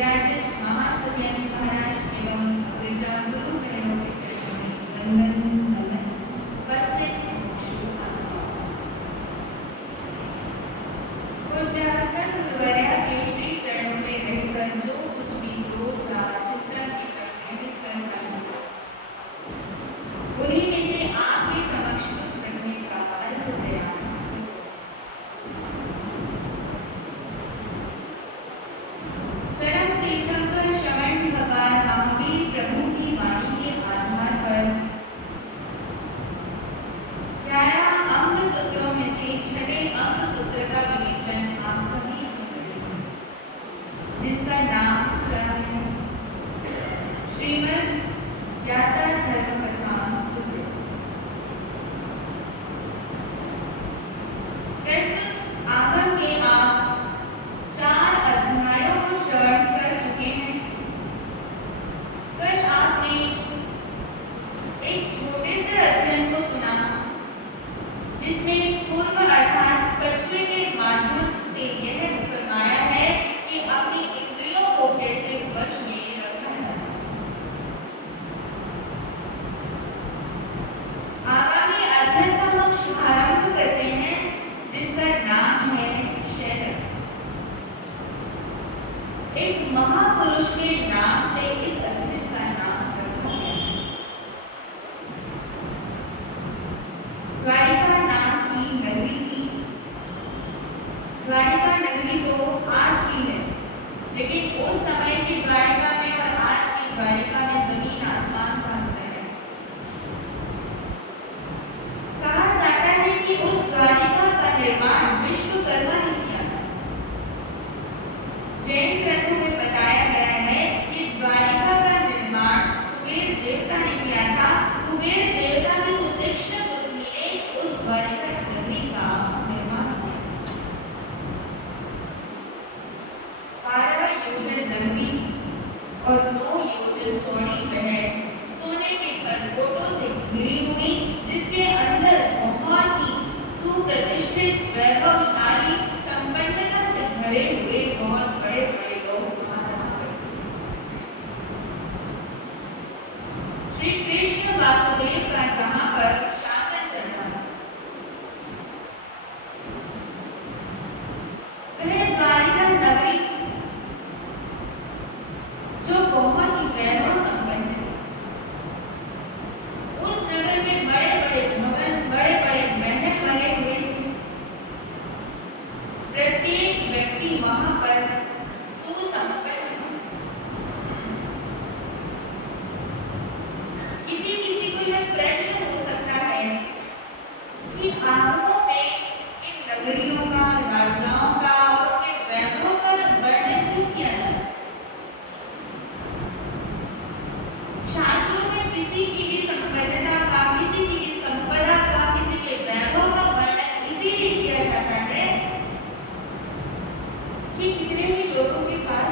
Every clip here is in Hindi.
विराजित महासत्याजी महाराज एवं प्रजा गुरु बहनों के चरणों में वंदन नमन उपस्थित शुभ आत्माओं पूज्य संत गुरुवर्या के श्री चरणों में रहकर जो कुछ भी दो चार चित्रण के प्रकटित करना उन्हीं में से आपके समक्ष कुछ रखने का अल्प प्रयास चरण तीर्थंकर श्रवण भगवान महावीर प्रभु की वाणी के आधार पर 11 अंग सूत्रों में से छठे अंग सूत्र का विवेचन आप सभी सुन रहे हैं, जिसका नाम है श्रीमद् यात्रा धर्म प्रधान सूत्र। प्रस्तुत आगम के आप 4 अध्यायों को श्रवण कर चुके हैं। कल आपने एक छोटे से अध्ययन को सुना जिसमें पूर्व अर्थात पछुए के माध्यम से यह बताया है कि अपनी इंद्रियों को कैसे वश में रखना है। आगामी अध्ययन का हम शुभारंभ करते हैं जिसका नाम है शैल। एक महापुरुष के नाम से इस अध्ययन का नाम रखा है। द्वारिका नाम की नगरी थी। द्वारिका नगरी तो आज भी है, लेकिन उस समय की द्वारिका में और आज की द्वारिका में जमीन आसमान का अंतर है। कहा जाता है कि उस द्वारिका का निर्माण विश्वकर्मा ने किया था। जैन ग्रंथों में बताया गया है कि द्वारिका का निर्माण कुबेर देवता ने किया था। कुबेर देवता की सुतीक्ष्ण बुद्धि ने उस द्वारिका नगरी का निर्माण किया। 12 योजन लंबी और 9 योजन चौड़ी वह सोने के करकोटों से घिरी हुई, जिसके अंदर बहुत ही सुप्रतिष्ठित वैभवशाली संपन्नता से भरे हुए बहुत बड़े बड़े लोग वहां करते। श्री कृष्ण वासुदेव का जहां पर शासन चलता था, वह द्वारिका नगरी जो बहुत ही वैभव संपन्न है, उस नगर में बड़े बड़े भवन, बड़े बड़े महल बने हुए थे। प्रत्येक व्यक्ति वहां पर सुसंपन्न था। किसी किसी को यह प्रश्न हो सकता है कि आगमों में इन नगरियों का, राजाओं का और उनके वैभव का वर्णन क्यों किया जाता है? शास्त्रों में किसी की भी संपन्नता का, किसी की भी संपदा का, किसी के वैभव का वर्णन इसीलिए किया जाता है कि कितने ही लोगों के पास,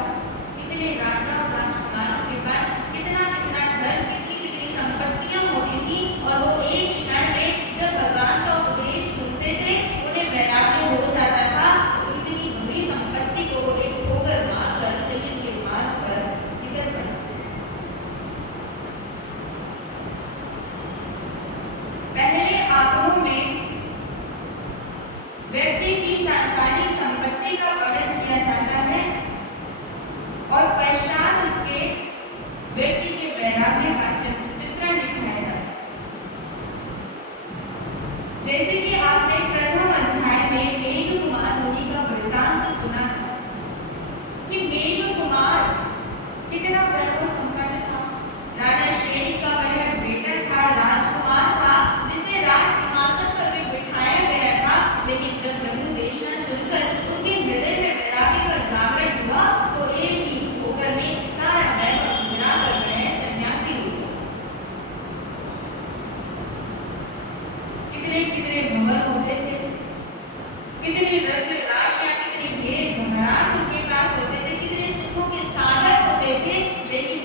कितने राजा और राजकुमारों के पास कितना कितना धन, कितनी कितनी संपत्तियां होती थी, और वो एक क्षण में जब भगवान का उपदेश सुनते थे उन्हें वैराग्य हो जाता था। तो इतनी बड़ी संपत्ति को वो एक ठोकर मारकर संयम के मार्ग पर निकल पड़ते। पहले आगमों में व्यक्ति की सांसारिक संपत्ति का वर्णन किया जाता है और पश्चात उसके व्यक्ति के वैराग्य का चित्रण दिखाया जाता है। जैसे कि आपने प्रथम अध्याय में मेघ कुमार मुनि का वृत्तांत सुना था कि मेघ कुमार कितना वैभव संपन्न था। राजा श्रेणी का वह बेटा था, राजकुमार था, जिसे राज सिंहासन पर भी बिठाया गया था। लेकिन जब लघु देशना सुनकर उसके हृदय में वैराग्य का जागरण हुआ तो एक ही ठोकर में सारा वैभव गिरा कर वह सन्यासी हो गया। कितने कितने भवन होते थे, कितनी रत्न राशियां, कितनी भेंट जमरात उसके पास होते थे, कितने सुखों के सागर होते थे, लेकिन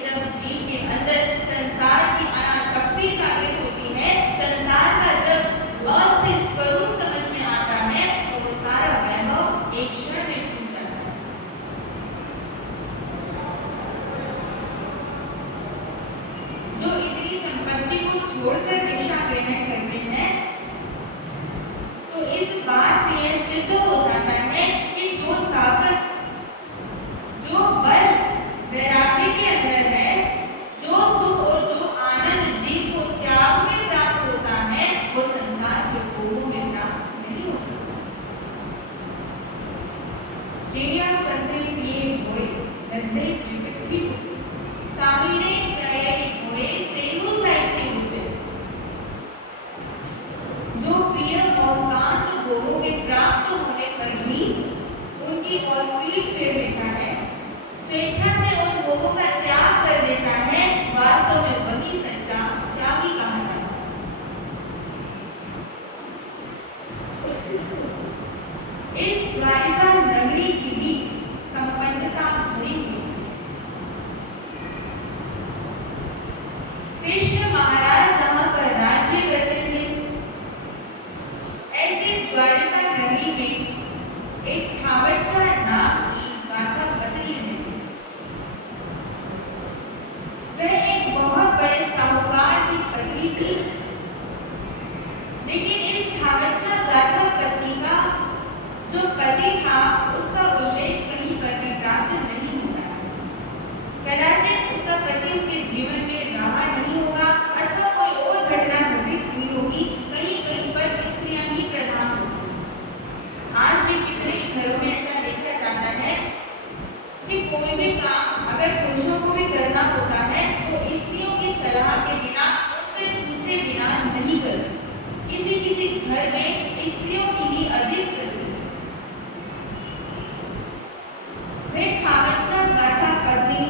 वे खावच्चा गाथा पत्नी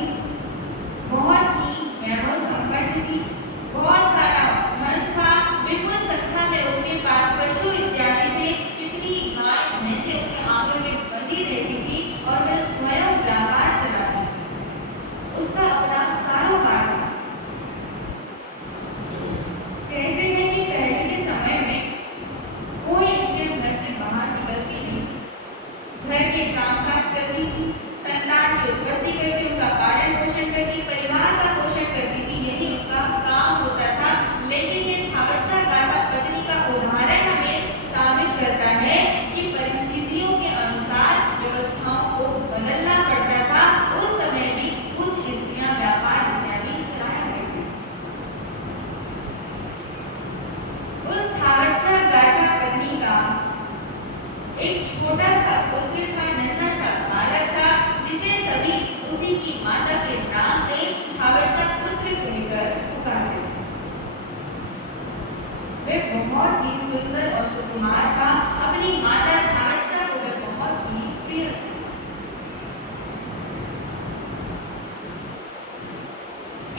बहुत ही वैभव संपन्न थी, बहुत सारा धन था, विपुल संख्या में उसके पास पशु इत्यादि थे, कितनी गाय भैंसें उसके आंगन में बंधी रहती थी और वह स्वयं व्यापार चलाती थी। उसका अपना कारोबार था। कहते हैं कि पहले के समय में कोई इसके घर से बाहर निकलती नहीं, घर के कामकाज करती थी, संतान की उत्पत्ति करती, उनका पालन पोषण करती, परिवार का पोषण करती थी, यही उसका काम होता था। लेकिन ये खावच्चा गाथा पत्नी का उदाहरण हमें साबित करता है कि परिस्थितियों के अनुसार व्यवस्थाओं को बदलना पड़ता था। उस समय भी कुछ स्त्रियां व्यापार इत्यादि चलाया करती थी। उस खावच्चा गाथा पत्नी का एक छोटा सा पुत्र था, नन्हा सा बालक था, जिसे सभी उसी की माता के नाम से खावच्चा पुत्र कहकर पुकारते थे। वह बहुत ही सुंदर और सुकुमार था, अपनी माता खावच्चा को वह बहुत ही प्रिय था।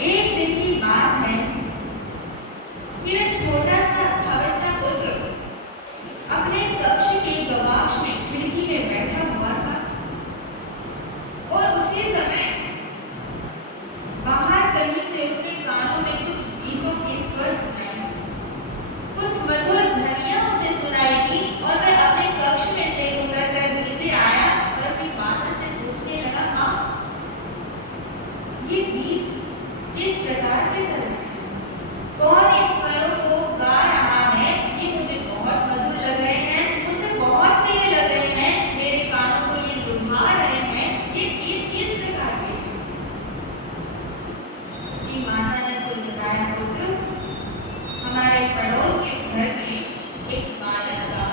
एक दिन की बात है कि वह छोटा सा खावच्चा पुत्र अपने कक्ष के गवाक्ष में खिड़की में बैठा हुआ था और उसी समय बाहर कहीं से उसके कानों में कुछ गीतों के स्वर सुनाई, कुछ मधुर ध्वनियां उसे सुनाई दी और वह अपने कक्ष में से उतरकर नीचे आया और अपनी माता से पूछने लगा, माँ, ये गीत किस प्रकार के चल रहे हैं? कौन इन स्वरों को गा रहा है? ये मुझे बहुत मधुर लग रहे हैं, मुझे बहुत प्रिय लग रहे हैं, मेरे कानों को ये लुभा रहे हैं। ये गीत किस प्रकार के हैं? उसकी माता ने उसे बताया, पुत्र, हमारे पड़ोस के घर में एक बालक का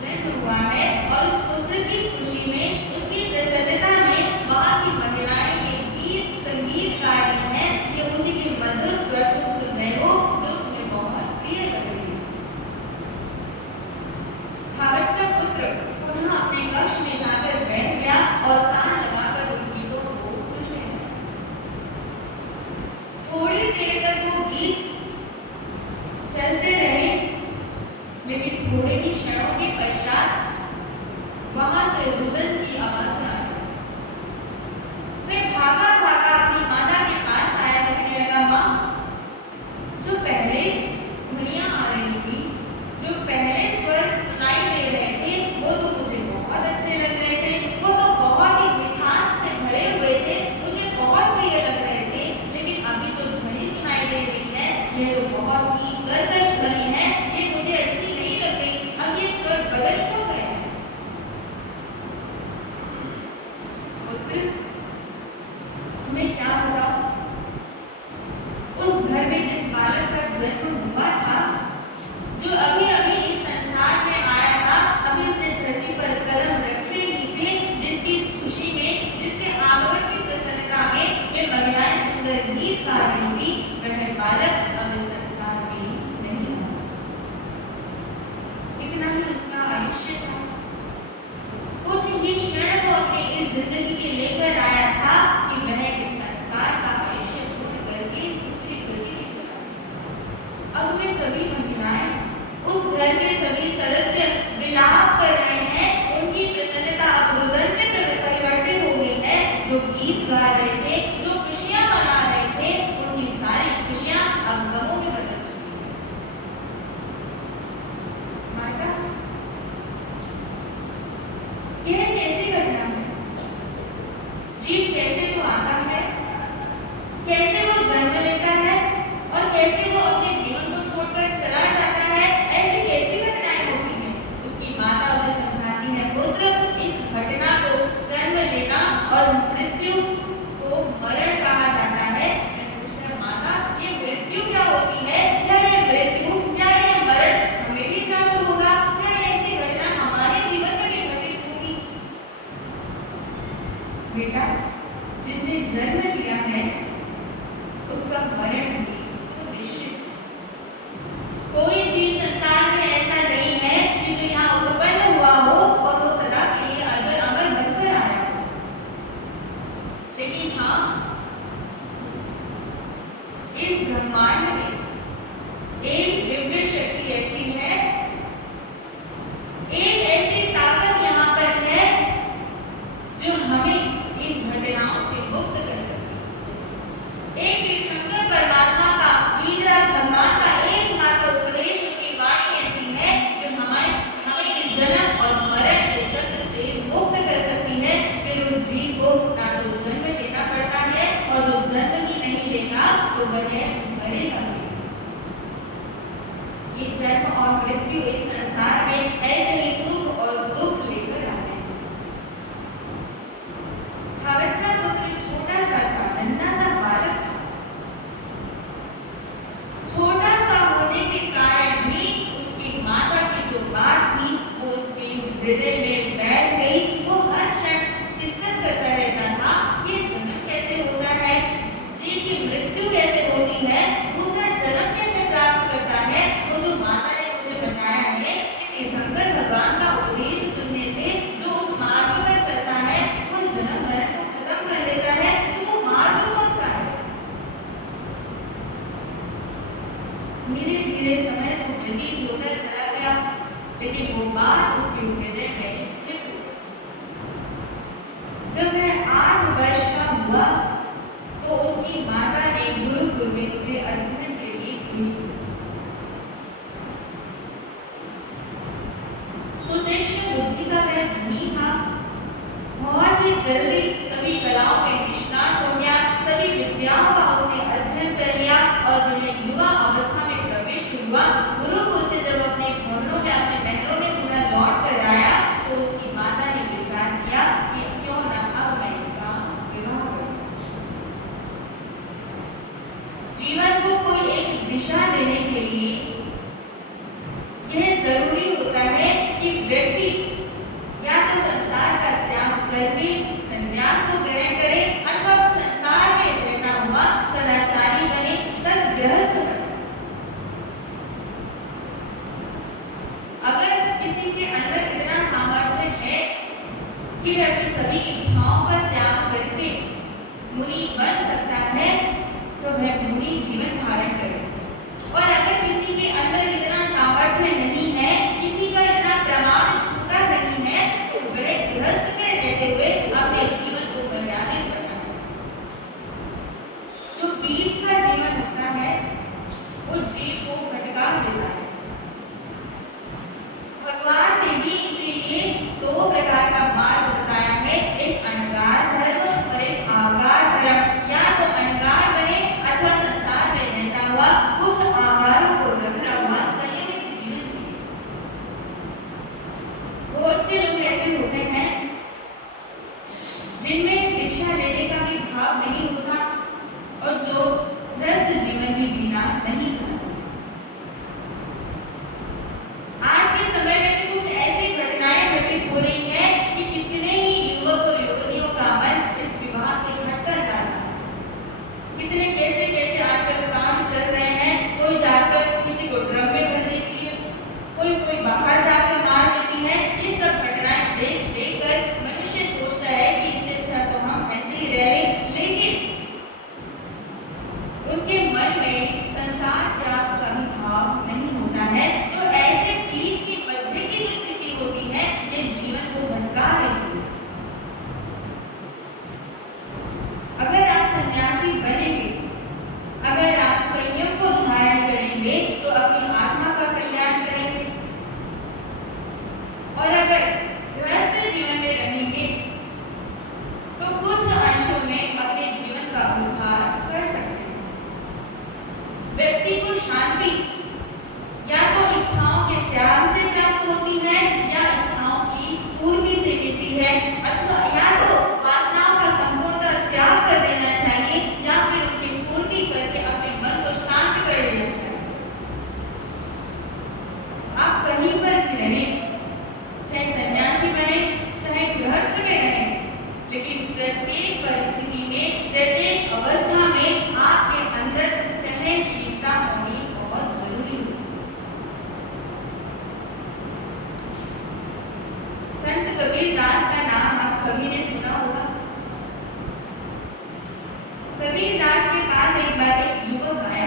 जन्म हुआ है और उस पुत्र की खुशी में, उसकी प्रसन्नता में वहाँ की महिलाएं ये गीत संगीत गा रही हैं। ये उसी के मधुर स्वर तुम सुन रहे हो जो तुम्हें बहुत प्रिय लग रही है। खावच्चा पुत्र पुनः अपने कक्ष में जाकर बैठ गया और कान लगाकर उन गीतों को सुनने लगा। थोड़ी देर तक वो गीत चलते रहे, लेकिन थोड़े ही क्षणों के पश्चात वहां से रुदन की आवाज आई। वह भागा भागा अपनी माता के पास आया, कहने लगा, माँ, जो पहले ध्वनियां आ रही थी, जो पहले स्वर सुनाई दे रहे थे, वो तो मुझे बहुत अच्छे लग रहे थे, वो तो बहुत ही मिठास से भरे हुए थे, मुझे बहुत प्रिय लग रहे थे। लेकिन अभी जो ध्वनि सुनाई दे रही है, ये तो बहुत ही कर्कश ध्वनि है, ये मुझे अच्छी नहीं लग रही। अब ये स्वर बदल क्यों गए हैं? पुत्र, तुम्हें क्या होगा? उस घर में जिस बालक का जन्म हुआ था, जो अभी अभी इस संसार में आया था, अभी से धरती पर कदम रखे ही थे, जिसकी खुशी में, जिसके आगमन की प्रसन्नता में वे महिलाएं सुंदर गीत गा रही थी, वह बालक अब इस संसार में नहीं था। इतना ही उसका आयुष्य था। कुछ ही क्षण वो अपनी इस जिंदगी के लेकर आया था कि वह इस संसार का आयुष्य पूर्ण करके दूसरी पृथ्वी चला गया। अब वे सभी महिलाएं, उस घर के सभी सदस्य विलाप कर रहे हैं, उनकी प्रसन्नता अब रुदन में परिवर्तित हो गई है। जो गीत गा रहे थे, जो खुशियां मना रहे थे, उनकी सारी खुशियां अब गमों में बदल चुकी हैं। माता, यह कैसी घटना है? जीव कैसे तो आता है, कैसे वो जन्म लेता है और कैसे वो अपने जीवन को छोड़कर चला जाता है? ऐसी कैसी घटनाएं होती हैं? उसकी माता उसे समझाती है, पुत्र, इस घटना को जन्म लेना और मृत्यु को मरण कहा जाता है। मैं पूछता हूं, माता, ये मृत्यु क्या होती है? क्या ये मृत्यु, क्या ये मरण हमें भी प्राप्त होगा? क्या ऐसी घटना हमारे जीवन में भी घटित होगी? बेटा, जिसने जन्म लिया है, उसका मरण भी सुनिश्चित है। कोई चीज संसार में ऐसा नहीं है कि जो यहाँ उत्पन्न हुआ हो और वो सदा के लिए अजर अमर बनकर आया हो। इस ब्रह्मांड में एक दिव्य शक्ति ऐसी है, एक ऐसी ताकत यहाँ पर है जो हमें इन घटनाओं से मुक्त कर सकती है। एक तीर्थंकर परमात्मा का वीरा भगवान का एकमात्र उपदेश की वाणी ऐसी है जो हमें इस जन्म और मरण के चक्र से मुक्त कर सकती है। फिर उस जीव को ना तो जन्म लेना पड़ता है और जो जन्म ही नहीं लेगा तो वह मरेगा नहीं। ये जन्म और मृत्यु इस संसार में ऐसे ही सुख और दुख लेकर आते हैं। बच्चा पुत्र छोटा सा था, नन्हा सा बालक था। छोटा सा होने के कारण भी उसकी माता की जो बात थी वो उसके हृदय में बैठ गई। वो हर क्षण चिंतन करता रहता था, ये जन्म कैसे होता है, जीव की मृत्यु कैसे होती है, दूसरा जन्म कैसे प्राप्त करता है। वो जो माता ने मुझे बताया है कि तीर्थंकर भगवान का उपदेश सुनने से जो उस मार्ग पर चलता है वो जन्म मरण को खत्म कर देता है, तो वो मार्ग कौन सा है। धीरे धीरे समय तो व्यतीत होकर चला गया, लेकिन वो बात उसके हृदय में स्थिर हो गई। जब वह 8 वर्ष का हुआ तो उसकी माता ने गुरुकुल में उसे अध्ययन के लिए भेज दिया। सुतीक्ष्ण बुद्धि का वह धनी था, बहुत ही जल्दी सभी कलाओं में निष्णात हो गया, सभी विद्याओं का उसने अध्ययन कर लिया और जब वह युवा अवस्था में प्रविष्ट हुआ, गुरुकुल से जब अपने भवनों में अपने महलों में पुनः लौट कर आया तो उसकी माता ने विचार किया कि क्यों न अब मैं इसका विवाह करूं। जीवन को कोई एक दिशा देने के लिए यह जरूरी होता है कि व्यक्ति या तो संसार का त्याग करके संन्यास को ग्रहण करे अथवा संसार में रहता हुआ सदाचारी बने, सद्गृहस्थ बने। अगर किसी के अंदर इतना सामर्थ्य है कि वह अपनी सभी इच्छाओं का त्याग करके मुनि बन सकता है तो वह मुनि जीवन धारण करे। और अगर किसी के अंदर इतना सामर्थ्य नहीं है, किसी का इतना प्रमाद छूटा नहीं है, तो वह गृहस्थ में रहते हुए अपने जीवन को मर्यादित करना है। जो बीच का जीवन होता है वो जीव को भटका देता है। भगवान ने भी इसीलिए 2 प्रकार का मार्ग बताया है, एक अनगार धर्म और एक आगार धर्म। या तो अनगार बने अथवा संसार में रहता हुआ कुछ आहारों को रखता हुआ संयमित जीवन जिए। बहुत से लोग ऐसे होते हैं जिनमें दीक्षा लेने का भी भाव नहीं होता और जो गृहस्थ जीवन भी जीना नहीं चाहते। आज के समय में तो कुछ ऐसी घटनाएं घटित हो रही हैं कि कितने ही युवक और युवतियों का मन इस विवाह से हटकर जा रहा है। कितने कैसे कैसे आजकल काम चल रहे हैं, कोई जाकर किसी को ड्रम में भर देती है, कोई बाहर जाकर मार देती है। ये सब घटनाएं देख देख कर मनुष्य सोचता है कि इससे अच्छा तो हम ऐसे ही रह लें, लेकिन उनके मन में संसार त्याग का भाव नहीं होता है। तो ऐसे बीच की मध्य की जो स्थिति होती है ये जीवन को भटका देती है। अगर आप सन्यासी बनेंगे, अगर आप संयम को धारण करेंगे तो अपनी आत्मा का कल्याण करेंगे, और अगर गृहस्थ जीवन में रहेंगे तो कुछ अंशों में अपने जीवन का उद्धार कर सकते हैं। व्यक्ति को शांति या तो इच्छाओं के त्याग से प्राप्त होती है या इच्छाओं की पूर्ति से मिलती है, अथवा या तो वासनाओं का संपूर्ण त्याग कर देना चाहिए या फिर उनकी पूर्ति करके अपने मन को शांत कर लेना चाहिए। आप कहीं पर भी रहें, चाहे सन्यासी बने चाहे गृहस्थ में रहें, लेकिन प्रत्येक परिस्थिति में प्रत्येक अवस्था में आपके अंदर सहनशीलता होनी बहुत जरूरी है। संत कबीरदास का नाम आप सभी ने सुना होगा। कबीरदास के पास एक बार एक युवक आया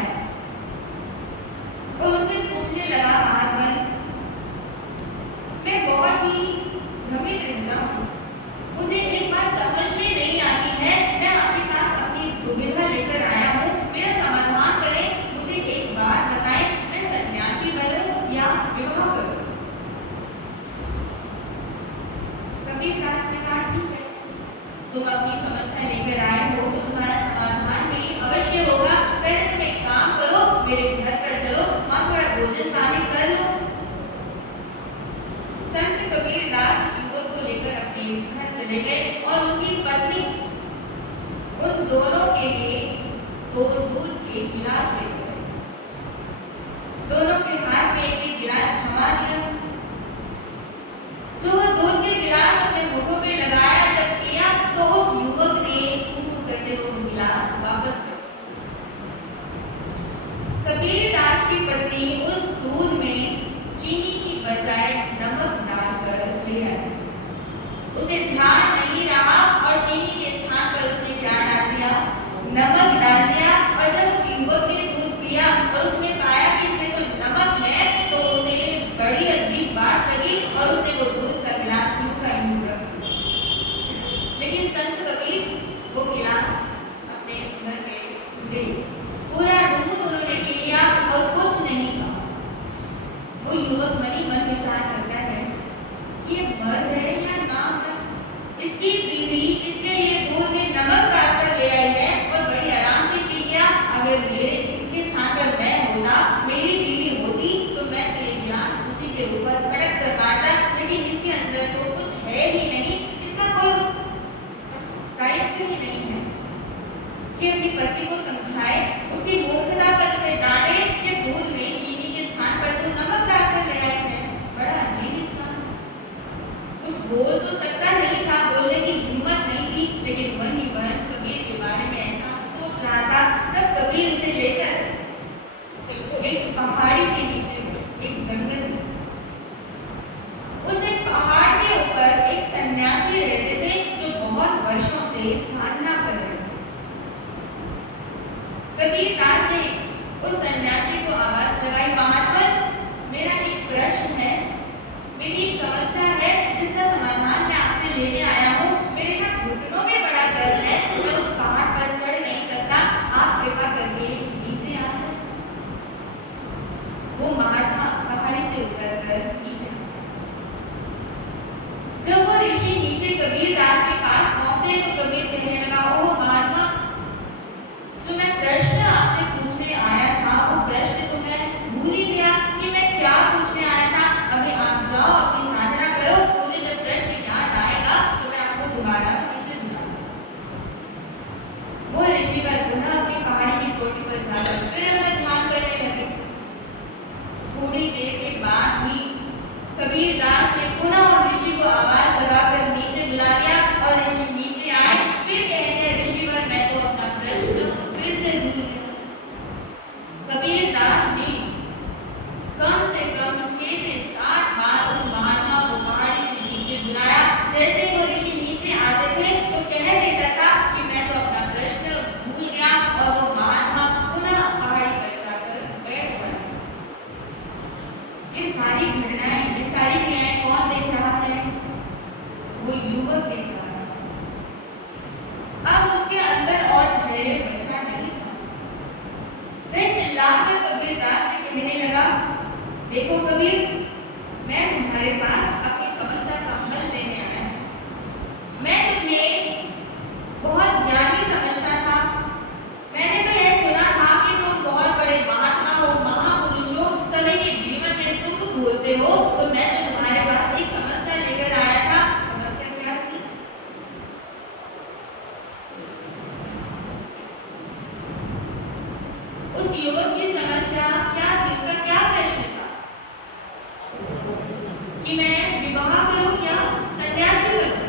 पति को समझाए, उसकी मूर्खता पर उसे डांटे कि दूध में चीनी के स्थान पर तो नमक डालकर ले आए हैं। बड़ा अजीब इंसान। कुछ बोल तो सकता नहीं था, बोलने की हिम्मत नहीं थी, लेकिन मन ही मन कबीर के बारे में ऐसा सोच रहा था। तब कबीर उसे लेकर एक पहाड़ी के नीचे एक जंगल में, उस एक पहाड़ के ऊपर एक सन्यासी रहते थे जो बहुत वर्षों से साधना कर रहे थे। कबीर दास ने उस सन्यासी को आवाज लगाई, महात्मा, मेरा एक प्रश्न है, मेरी एक समस्या है जिसका समाधान मैं आपसे लेने आया हूँ। मेरे ना घुटनों में बड़ा दर्द है, मैं उस पहाड़ पर चढ़ नहीं सकता, आप कृपा करके नीचे आ जाए। वो महात्मा पहाड़ी से उतरकर नीचे आया। जब वो ऋषि नीचे कबीर दास के पास पहुंचे तो कबीर कहने लगा, ओ महात्मा, जो मैं प्रश्न आपसे पूछने आया था वो प्रश्न तो मैं भूल ही गया कि मैं क्या पूछने आया था। अभी आप जाओ, अपनी साधना करो, मुझे जब प्रश्न याद आएगा तो मैं आपको दोबारा पीछे बुलाऊंगा। वो ऋषिवर पुनः अपनी पहाड़ी की चोटी पर जाकर फिर अपना ध्यान करने लगे। थोड़ी देर के बाद भी कबीर दास ने पुनः उन ऋषि को आवाज लगाकर नीचे बुला लिया और ऋषि नीचे आए। फिर कहते ऋषिवर, मैं तो अपना प्रश्न फिर से भूल गया। कबीर दास ने कम से कम 6 से 7 बार उस महात्मा को पहाड़ी से नीचे बुलाया। जैसे वो ऋषि नीचे आते थे तो कह देता था कि मैं तो अपना प्रश्न भूल गया, और वो महात्मा पुनः पहाड़ी पर जाकर बैठ गया। ये सारी घटनाएं, ये सारी क्रियाएं कौन देख रहा है? वो युवक देख रहा है। अब उसके अंदर और धैर्य बचा नहीं था। वह चिल्लाकर कबीर दास से कहने लगा, देखो कबीर, मैं तुम्हारे पास अपनी समस्या का हल लेने आया हूं। मैं तुम्हें बहुत ज्ञानी समझता था। मैंने तो यह सुना था कि तुम बहुत बड़े महात्मा हो, महापुरुष हो, सभी के जीवन में सुख घोलते हो, तो मैं तो तुम्हारे पास एक समस्या लेकर आया था। समस्या क्या थी? उस युवक की समस्या क्या थी? उसका क्या प्रश्न था? कि मैं विवाह करूं या सन्यासी बनूं?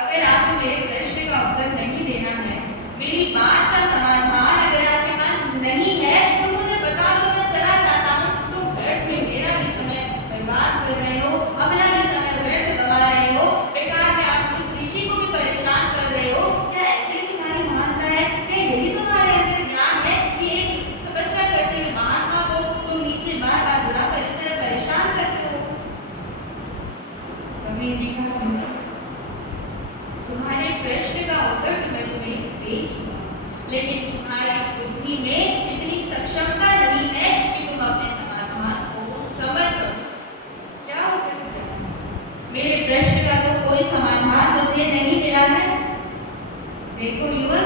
अगर आपको मेरे प्रश्न का उत्तर नहीं देना है, मेरी बात का समाधान अगर आपके पास नहीं है, तो मुझे बता दो, मैं चला जाता हूँ। तुम व्यर्थ में मेरा भी समय बर्बाद कर रहे हो, अपना भी समय व्यर्थ गवा रहे हो, बेकार में आप इस ऋषि को भी परेशान कर रहे हो। क्या ऐसे ही तुम्हारी मानता है? क्या यही तुम्हारे अंदर ज्ञान है कि एक तपस्या करते हुए महात्मा को तुम नीचे बार बार बुलाकर इस तरह परेशान करते हो? कबीर ने कहा, तुम्हारे प्रश्न का उत्तर तो मैं तुम्हें दे चुका, लेकिन तुम्हारी बुद्धि में इतनी सक्षमता नहीं है कि तुम अपने समाधान को समझ सको। क्या उत्तर दिया? मेरे प्रश्न का तो कोई समाधान मुझे नहीं मिला है। देखो युवक,